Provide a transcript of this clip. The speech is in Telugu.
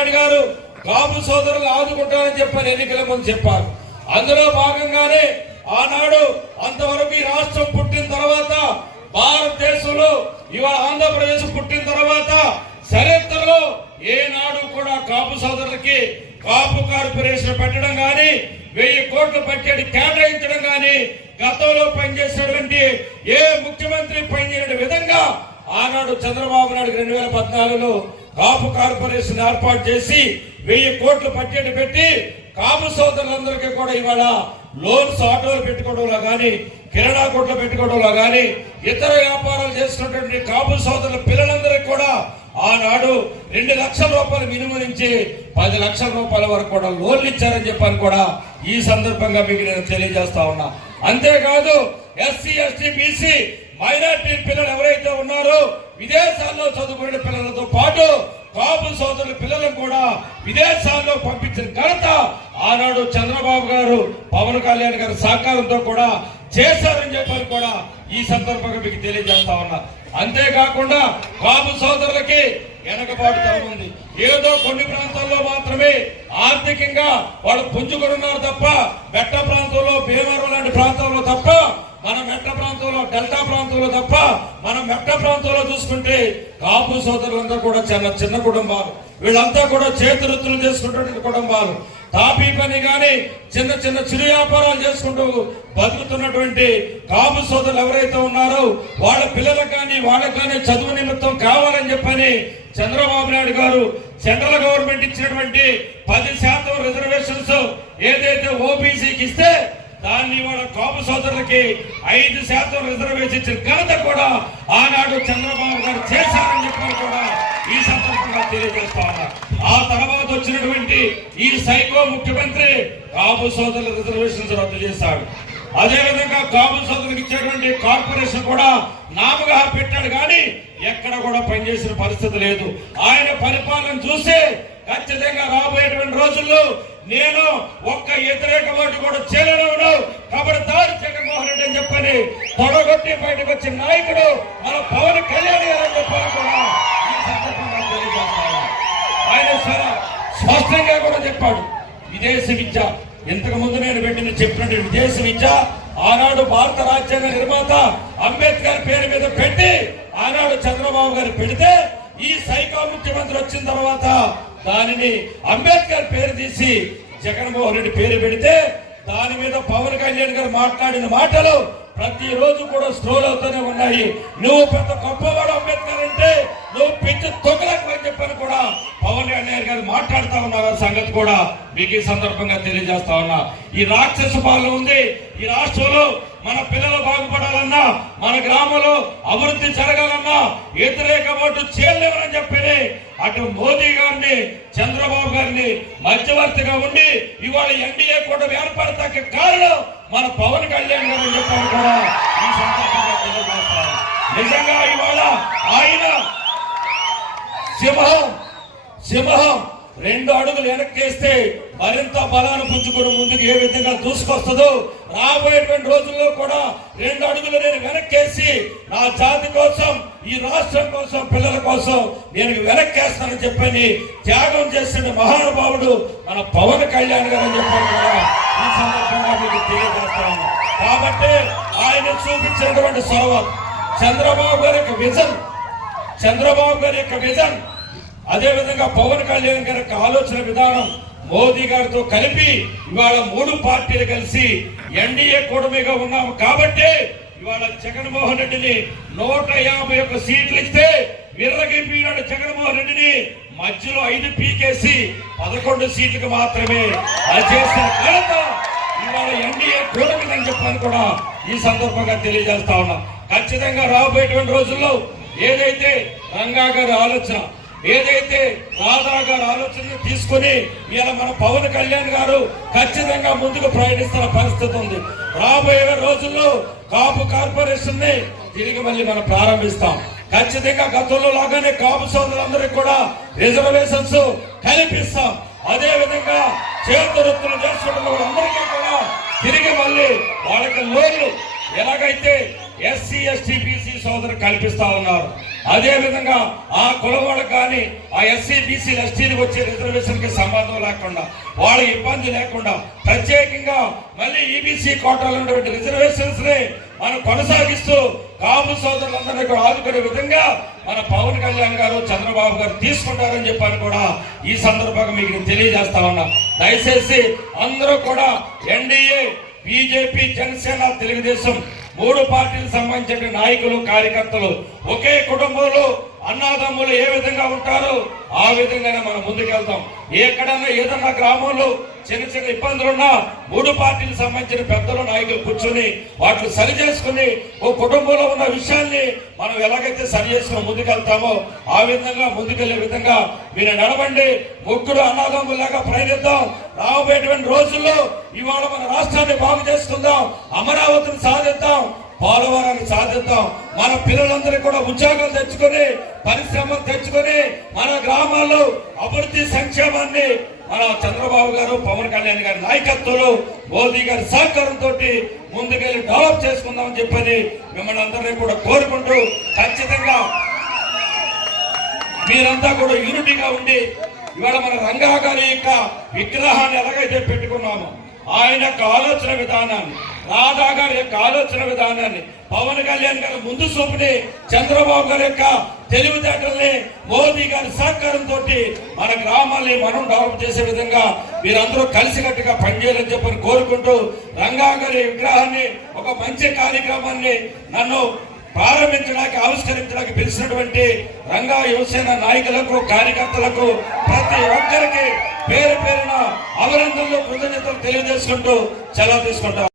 నాయుడు గారు కాపు సోదరులు ఆదుకుంటారని చెప్పని ఎన్నికల ముందు చెప్పారు. అందులో భాగంగానే ఆనాడు అంతవరకు ఈ రాష్ట్రం పుట్టిన తర్వాత భారతదేశంలో ఇవాళ ఆంధ్రప్రదేశ్ పుట్టిన తర్వాత చరిత్రలో ఏనాడు కూడా కాపు సోదరులకి కాపు కార్పొరేషన్ పెట్టడం గాని వెయ్యి కోట్లు పట్టేది కేటాయించడం గాని గతంలో పనిచేసినటువంటి ఏ ముఖ్యమంత్రి పనిచేయని విధంగా ఆనాడు చంద్రబాబు నాయుడు రెండు వేల పద్నాలుగులో కాపు కార్పొరేషన్ ఏర్పాటు చేసి వెయ్యి కోట్లు బడ్జెట్ పెట్టి కాపు సోదరులందరికీ కూడా ఇవాళ లోన్స్ ఆటోలు పెట్టుకోవడంలో కానీ కిరాణా కొట్లు పెట్టుకోవడంలో కానీ ఇతర వ్యాపారాలు చేస్తున్నటువంటి కాపు సోదరుల పిల్లలందరికీ కూడా ఆనాడు రెండు లక్షల రూపాయలు మినిమం నుంచి పది లక్షల రూపాయల వరకు కూడా లోన్లు ఇచ్చారని చెప్పని కూడా ఈ సందర్భంగా మీకు నేను తెలియజేస్తా ఉన్నా. అంతేకాదు ఎస్సీ ఎస్టీ బీసీ మైనార్టీ పిల్లలు ఎవరైతే ఉన్నారో విదేశాల్లో చదువుకునే పిల్లలతో పాటు కాపు సోదరుల పిల్లలను కూడా విదేశాల్లో పంపించిన ఘనత ఆనాడు చంద్రబాబు గారు పవన్ కళ్యాణ్ గారి సహకారంతో కూడా చేశారని చెప్పని కూడా ఈ సందర్భంగా మీకు తెలియజేస్తా ఉన్నా. అంతేకాకుండా కాపు సోదరులకి వెనకబాటుతనం ఉంది. ఏదో కొన్ని ప్రాంతాల్లో మాత్రమే ఆర్థికంగా వాళ్ళు పుంజుకొని ఉన్నారు తప్ప బెట్ట ప్రాంతంలో భీమవరం లాంటి ప్రాంతంలో తప్ప మన మెట్ట ప్రాంతంలో డెల్టా ప్రాంతంలో తప్ప మన మెట్ట ప్రాంతంలో చూసుకుంటే కాపు సోదరులంతా కూడా చిన్న చిన్న కుటుంబాలు. వీళ్ళంతా కూడా చేతి వృత్తులు చేసుకుంటున్న కుటుంబాలు. తాపీ పని కానీ చిన్న చిన్న చిరు వ్యాపారాలు చేసుకుంటూ బతుకుతున్నటువంటి కాపు సోదరులు ఎవరైతే ఉన్నారో వాళ్ళ పిల్లలకు కానీ వాళ్ళకి కానీ చదువు నిమిత్తం కావాలని చెప్పని చంద్రబాబు నాయుడు గారు సెంట్రల్ గవర్నమెంట్ ఇచ్చినటువంటి పది శాతం రిజర్వేషన్స్ ఏదైతే ఓబీసీకి ఇస్తే దాన్ని వాళ్ళ కాపు సోదరులకి ఐదు శాతం రిజర్వేషన్ ఇచ్చిన ఘనత కూడా ఆనాడు చంద్రబాబు గారు చేశారని చెప్పని కూడా ఈ సందర్భంగా తెలియజేస్తా ఆ తర్వాత వచ్చినటువంటి ఈ సైకో ముఖ్యమంత్రి కాపు సోదరుల రిజర్వేషన్స్ రద్దు చేశాడు. అదేవిధంగా కాపు సోదరులకు ఇచ్చేటువంటి కార్పొరేషన్ కూడా నామగా పెట్టాడు కానీ ఎక్కడ కూడా పనిచేసిన పరిస్థితి లేదు. ఆయన పరిపాలన చూస్తే ఖచ్చితంగా రాబోయేటువంటి రోజుల్లో నేను ఒక్క వ్యతిరేక ఓటు కూడా చేయలేను. కబడతారు జగన్మోహన్ రెడ్డి అని చెప్పని తొడగొట్టి బయటకు వచ్చిన నాయకుడు మన పవన్ కళ్యాణ్ గారు అని చెప్పని కూడా. ఈ సందర్భంగా తెలియజేస్తాను. ఆయన సరే స్పష్టంగా కూడా చెప్పాడు. విదేశ విద్య ఇంతకు ముందు నేను పెట్టిన చెప్పినట్టు విదేశ విద్య ఆనాడు భారత రాజ్యాంగ నిర్మాత అంబేద్కర్ పేరు మీద పెట్టి ఆనాడు చంద్రబాబు గారు పెడితే ఈ సైకో ముఖ్యమంత్రి వచ్చిన తర్వాత దానిని అంబేద్కర్ పేరు తీసి జగన్మోహన్ రెడ్డి పేరు పెడితే దాని మీద పవన్ కళ్యాణ్ గారు మాట్లాడిన మాటలు ప్రతిరోజు కూడా స్ట్రోల్ అవుతూనే ఉన్నాయి. నువ్వు పెద్ద గొప్పవాడు అంబేద్కర్ అంటే నువ్వు పెద్ద తొగలకు అని చెప్పని కూడా పవన్ కళ్యాణ్ గారు మాట్లాడుతా ఉన్నారు సంగతి కూడా మీకు ఈ సందర్భంగా తెలియజేస్తా ఉన్నా. ఈ రాక్షస పాలన ఉంది. ఈ రాష్ట్రంలో మన పిల్లలు బాగుపడాలన్నా మన గ్రామంలో అభివృద్ధి జరగాలన్నా వ్యతిరేక ఓటు చేయలేమని చెప్పి అటు మోదీ గారిని చంద్రబాబు గారిని మధ్యవర్తిగా ఉండి ఇవాళ ఎన్డీఏ కూడా ఏర్పడతాక కారణం మన పవన్ కళ్యాణ్ గారు అని చెప్పారు కూడా ఈ సందర్భంగా తెలియజేస్తారు నిజంగా ఇవాళ ఆయన సింహం సింహం రెండు అడుగులు వెనక్కేస్తే మరింత బలాన్ని పుంజుకుని ముందుకు ఏ విధంగా దూసుకొస్తుందో రాబోయేటువంటి రోజుల్లో కూడా రెండు అడుగులు నేను వెనక్కేసి నా జాతి కోసం ఈ రాష్ట్రం కోసం పిల్లల కోసం నేను వెనక్కేస్తానని చెప్పని త్యాగం చేసిన మహానుభావుడు మన పవన్ కళ్యాణ్ గారు అని చెప్పాను కూడా ఈ సందర్భంగా మీకు తెలియజేస్తాను. కాబట్టి ఆయన చూపించినటువంటి చొరవ చంద్రబాబు గారి యొక్క విజన్ చంద్రబాబు గారి యొక్క విజన్ అదే విధంగా పవన్ కళ్యాణ్ గారి ఆలోచన విధానం మోదీ గారితో కలిపి ఇవాళ మూడు పార్టీలు కలిసి ఎన్డీఏ కూటమిగా ఉన్నాము కాబట్టి ఇవాళ జగన్మోహన్ రెడ్డిని నూట యాభై ఒక్క సీట్లు ఇస్తే విర్రగింపినాడు జగన్మోహన్ రెడ్డిని మధ్యలో ఐదు పీకేసి పదకొండు సీట్లకు మాత్రమే అది చేసిన ఘనత ఇవాళ ఎన్డీఏ కూటమిదని చెప్పని కూడా ఈ సందర్భంగా తెలియజేస్తా ఉన్నా. ఖచ్చితంగా రాబోయేటువంటి రోజుల్లో ఏదైతే రంగా గారి ఆలోచన ఏదైతే రాధా గారు ఆలోచన తీసుకుని ఇలా మన పవన్ కళ్యాణ్ గారు ఖచ్చితంగా ముందుకు ప్రయాణిస్తున్న పరిస్థితి ఉంది. రాబోయే రోజుల్లో కాపు కార్పొరేషన్ని తిరిగి మళ్ళీ మనం ప్రారంభిస్తాం. ఖచ్చితంగా గతంలో లాగానే కాపు సోదరులందరికీ కూడా రిజర్వేషన్స్ కల్పిస్తాం. అదే విధంగా చేత చేసుకుంటున్న వాళ్ళందరికీ కూడా తిరిగి మళ్ళీ వాళ్ళకి లోన్లు ఎలాగైతే ఎస్సీ ఎస్టీ బీసీ సోదరు కల్పిస్తా ఉన్నారు. అదే విధంగా ఆ కులం కానీ ఆ ఎస్సీ బీసీ ఎస్టీలకు వచ్చే రిజర్వేషన్కి సంబంధం లేకుండా వాళ్ళకి ఇబ్బంది లేకుండా ప్రత్యేకంగా మళ్ళీ ఈబీసీ కోటాలో ఉన్నటువంటి రిజర్వేషన్స్ని మనం కొనసాగిస్తూ కాపు సోదరులందరినీ కూడా ఆదుకునే విధంగా మన పవన్ కళ్యాణ్ గారు చంద్రబాబు గారు తీసుకుంటారని చెప్పని కూడా ఈ సందర్భంగా మీకు నేను తెలియజేస్తా ఉన్నా. దయచేసి అందరూ కూడా ఎన్డీఏ బీజేపీ జనసేన తెలుగుదేశం మూడు పార్టీలకు సంబంధించిన నాయకులు కార్యకర్తలు ఒకే కుటుంబంలో అన్నాదమ్ములు ఏ విధంగా ఉంటారో ఆ విధంగానే మనం ముందుకెళ్తాం. ఎక్కడన్నా ఏదన్నా గ్రామంలో చిన్న చిన్న ఇబ్బందులున్నా మూడు పార్టీలకు సంబంధించిన పెద్దలు నాయకులు కూర్చొని వాటిని సరి చేసుకుని ఓ కుటుంబంలో ఉన్న విషయాన్ని మనం ఎలాగైతే సరి చేసుకుని ముందుకెళ్తామో ఆ విధంగా ముందుకెళ్ళే విధంగా మీరు నడవండి. ముగ్గురు అన్నదమ్ములాగా ప్రయత్నిద్దాం రాబోయేటువంటి రోజుల్లో ఇవాళ మన రాష్ట్రాన్ని బాగు చేసుకుందాం. అమరావతిని సాధిద్దాం. పోలవరాన్ని సాధిద్దాం. మన పిల్లలందరికీ కూడా ఉద్యోగాలు తెచ్చుకొని పరిశ్రమలు తెచ్చుకొని మన గ్రామాల్లో అభివృద్ధి సంక్షేమాన్ని మన చంద్రబాబు గారు పవన్ కళ్యాణ్ గారి నాయకత్వంలో మోదీ గారి సహకారంతో ముందుకెళ్ళి డెవలప్ చేసుకుందామని చెప్పని మిమ్మల్ని అందరినీ కూడా కోరుకుంటూ ఖచ్చితంగా మీరంతా కూడా యూనిటీగా ఉండి ఇవాళ మన రంగా గారి యొక్క విగ్రహాన్ని ఎలాగైతే పెట్టుకున్నామో ఆయన యొక్క ఆలోచన విధానాన్ని రాధా గారి యొక్క ఆలోచన విధానాన్ని పవన్ కళ్యాణ్ గారి ముందు చూపుని చంద్రబాబు గారి యొక్క తెలివితేటల్ని మోదీ గారి సహకారంతో మన గ్రామాల్ని మనం డెవలప్ చేసే విధంగా మీరందరూ కలిసికట్టుగా పనిచేయాలని చెప్పని కోరుకుంటూ రంగా గారి విగ్రహాన్ని ఒక మంచి కార్యక్రమాన్ని నన్ను ప్రారంభించడానికి ఆవిష్కరించడానికి పిలిచినటువంటి రంగా యువసేన నాయకులకు కార్యకర్తలకు ప్రతి ఒక్కరికి పేరు పేరున అభినందనలు కృతజ్ఞతలు తెలియజేసుకుంటూ సెలవు తీసుకుంటాం.